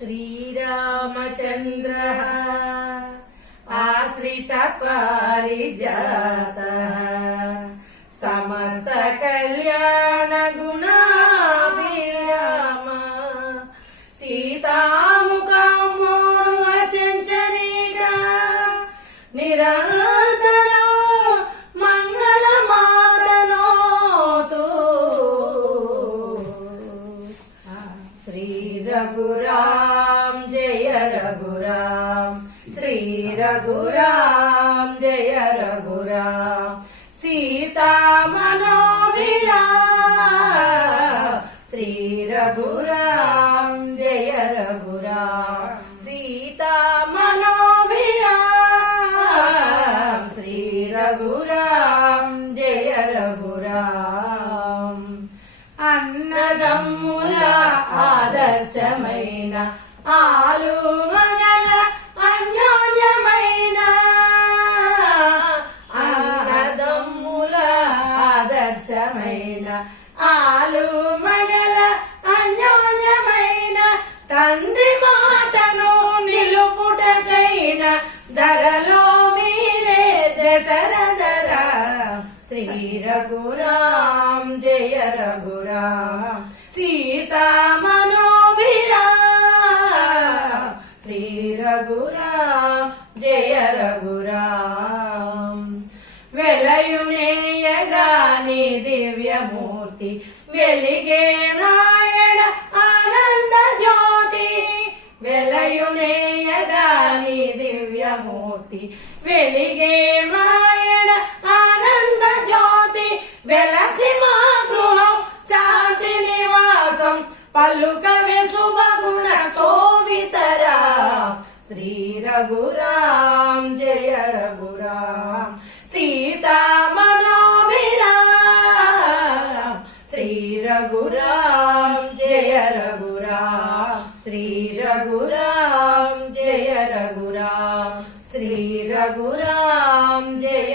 श्रीरामचन्द्रः आश्रित पारिजातः समस्त कल्याण गुणाभिराम सीतामुखमोरुह चञ्चरीका निरन्तरो मंगलमातनोतु श्री रघुराम जय रघुराम श्री रघुराम जय रघुराम सीता मनोभिराम श्री रघुराम जय रघुराम सीता मनोभिराम श्री रघुराम जय रघुराम अन्नदम्मुल आदर्शమైన ఆలుమగల అన్యోన్యమైన అన్నదమ్ముల ఆదర్శమైన ఆలుమగల అన్యోన్యమైన తండ్రి మాటను నిలుపుటకైన ధరలో మీరే దశరథర శ్రీ రఘురాం జయ రఘురాం सीता मनोभिराम श्री रघुराम जय रघुराम వెలయునేయగాని దివ్యమూర్తి వెలిగే నాయణ ఆనంద జ్యోతి వెలయునేయగాని దివ్యమూర్తి వెలిగే నాయణ ఆనంద జ్యోతి వెలసి మా గృహం శాంతి నివాసం పలుకవే శుభగుణ శోభితరా శ్రీ రఘురాం జయ రఘురాం सीता मनोभिराम श्री रघुराम जय रघुराम श्री रघुराम जय रघुराम श्री रघुराम जय